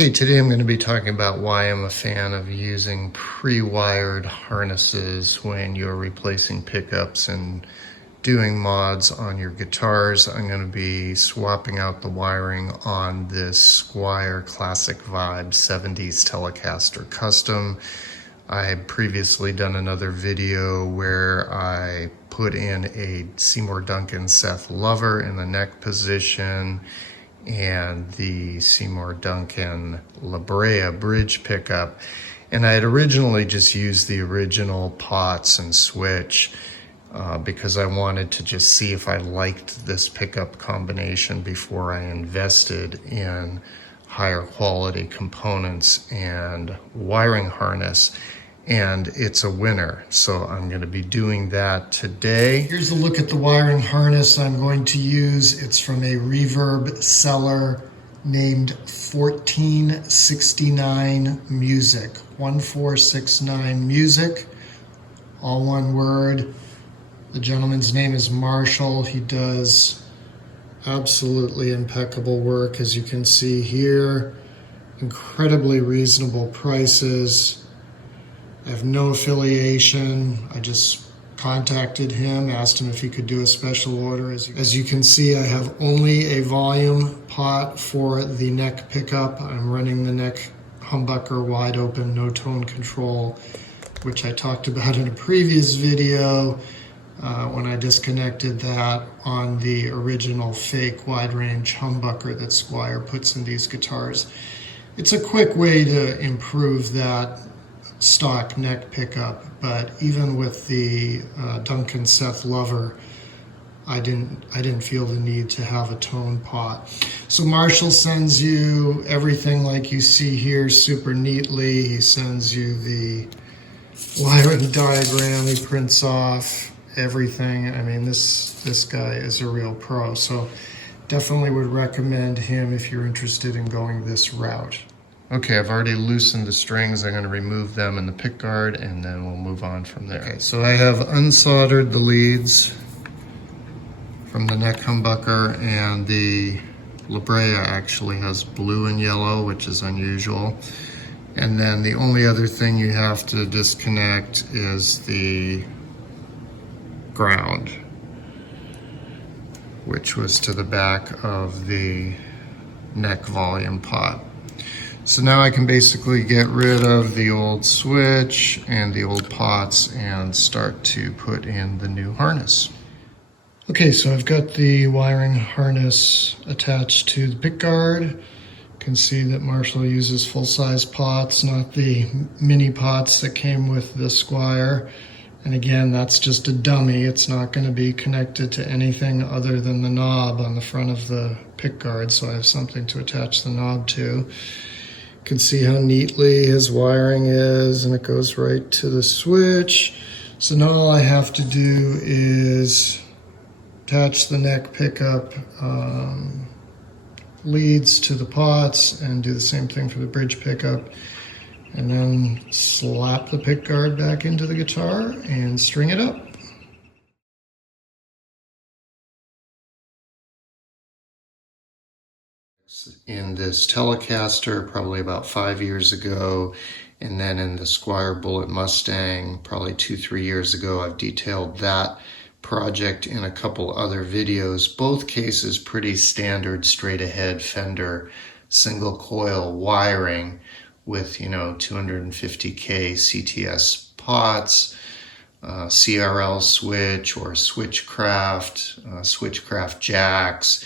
Okay, today I'm going to be talking about why I'm a fan of using pre-wired harnesses when you're replacing pickups and doing mods on your guitars. I'm going to be swapping out the wiring on this Squier Classic Vibe 70s Telecaster Custom. I had previously done another video where I put in a Seymour Duncan Seth Lover in the neck position and the Seymour Duncan Brea bridge pickup. And I had originally just used the original pots and switch because I wanted to just see if I liked this pickup combination before I invested in higher quality components and wiring harness. And it's a winner, so I'm going to be doing that today. Here's a look at the wiring harness I'm going to use. It's from a reverb seller named 1469 Music. 1469 Music, all one word. The gentleman's name is Marshall. He does absolutely impeccable work, as you can see here. Incredibly reasonable prices. I have no affiliation. I just contacted him, asked him if he could do a special order. As you can see, I have only a volume pot for the neck pickup. I'm running the neck humbucker wide open, no tone control, which I talked about in a previous video when I disconnected that on the original fake wide range humbucker that Squier puts in these guitars. It's a quick way to improve that stock neck pickup, but even with the Duncan Seth Lover, I didn't feel the need to have a tone pot. So Marshall sends you everything like you see here super neatly. He sends you the wiring diagram, he prints off everything. I mean, this guy is a real pro, so definitely would recommend him if you're interested in going this route. Okay, I've already loosened the strings. I'm going to remove them in the pickguard and then we'll move on from there. Okay, so I have unsoldered the leads from the neck humbucker, and the Brea actually has blue and yellow, which is unusual. And then the only other thing you have to disconnect is the ground, which was to the back of the neck volume pot. So now I can basically get rid of the old switch and the old pots and start to put in the new harness. Okay, so I've got the wiring harness attached to the pickguard. You can see that Marshall uses full-size pots, not the mini pots that came with the Squier. And again, that's just a dummy. It's not going to be connected to anything other than the knob on the front of the pickguard, so I have something to attach the knob to. You can see how neatly his wiring is, and it goes right to the switch. So now all I have to do is attach the neck pickup leads to the pots and do the same thing for the bridge pickup, and then slap the pickguard back into the guitar and string it up. In this Telecaster probably about 5 years ago, and then in the Squier Bullet Mustang probably 2-3 years ago. I've detailed that project in a couple other videos. Both cases pretty standard straight ahead Fender single coil wiring with 250K CTS pots, CRL switch or switchcraft jacks.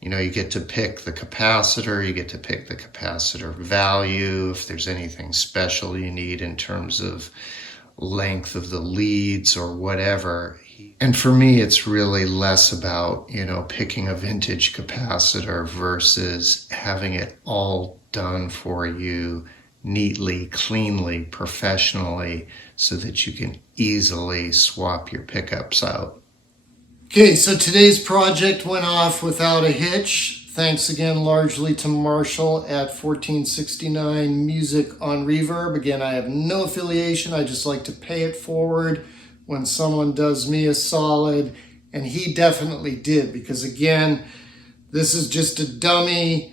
You get to pick the capacitor, you get to pick the capacitor value, if there's anything special you need in terms of length of the leads or whatever. And for me, it's really less about, picking a vintage capacitor versus having it all done for you neatly, cleanly, professionally, so that you can easily swap your pickups out. Okay, so today's project went off without a hitch. Thanks again largely to Marshall at 1469 Music on Reverb. Again, I have no affiliation. I just like to pay it forward when someone does me a solid, and he definitely did, because again, this is just a dummy.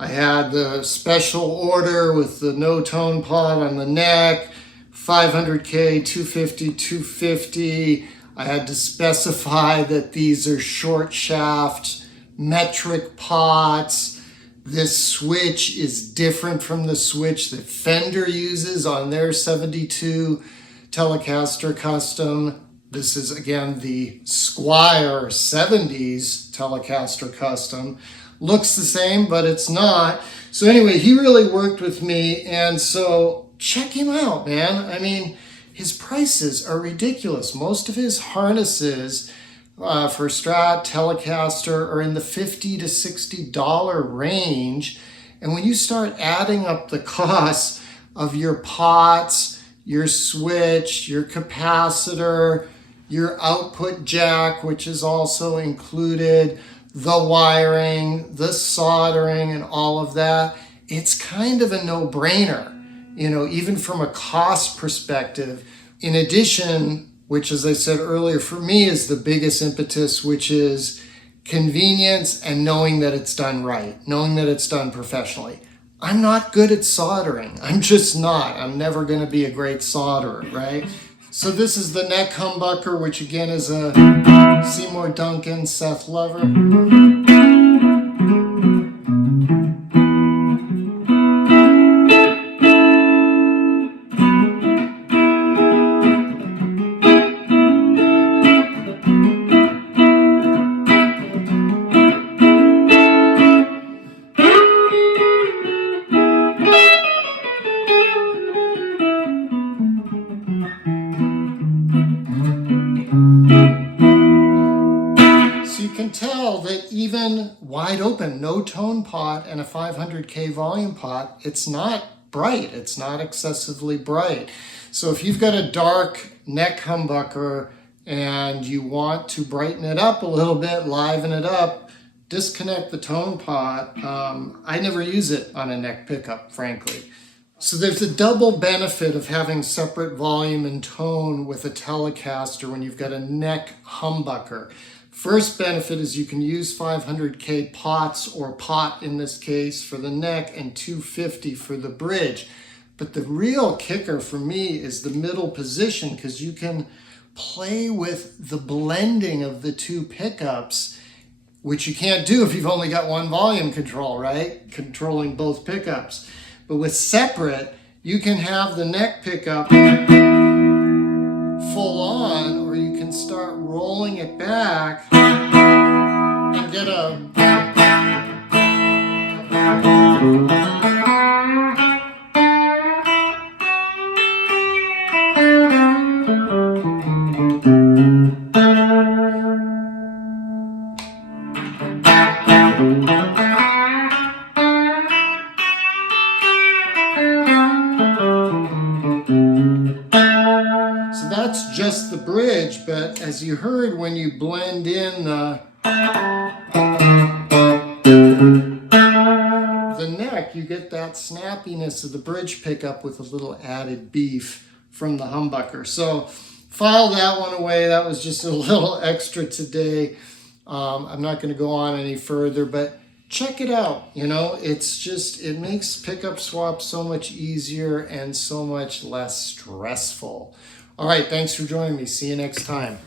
I had the special order with the no tone pot on the neck, 500K, 250, 250. I had to specify that these are short shaft metric pots. This switch is different from the switch that Fender uses on their 72 Telecaster Custom. This is, again, the Squier 70s Telecaster Custom. Looks the same, but it's not. So anyway, he really worked with me, and so check him out, man. I mean, his prices are ridiculous. Most of his harnesses for Strat, Telecaster are in the $50 to $60 range. And when you start adding up the costs of your pots, your switch, your capacitor, your output jack, which is also included, the wiring, the soldering, and all of that, it's kind of a no-brainer, you know, even from a cost perspective. In addition, which, as I said earlier, for me is the biggest impetus, which is convenience and knowing that it's done right, knowing that it's done professionally. I'm not good at soldering. I'm just not. I'm never going to be a great solderer, right? So this is the neck humbucker, which again is a Seymour Duncan Seth Lover. Tell that even wide open, no tone pot and a 500K volume pot, it's not bright. It's not excessively bright. So if you've got a dark neck humbucker and you want to brighten it up a little bit, liven it up, disconnect the tone pot. I never use it on a neck pickup, frankly. So there's a double benefit of having separate volume and tone with a Telecaster when you've got a neck humbucker. First benefit is you can use 500K pots, or pot in this case, for the neck and 250 for the bridge. But the real kicker for me is the middle position, because you can play with the blending of the two pickups, which you can't do if you've only got one volume control, right? Controlling both pickups. But with separate, you can have the neck pickup full on, or you can start rolling it back and get a... So that's just the bridge, but as you heard, when you blend in the neck, you get that snappiness of the bridge pickup with a little added beef from the humbucker. So file that one away. That was just a little extra today. I'm not going to go on any further, but check it out. You know, it's just, it makes pickup swaps so much easier and so much less stressful. All right, thanks for joining me. See you next time.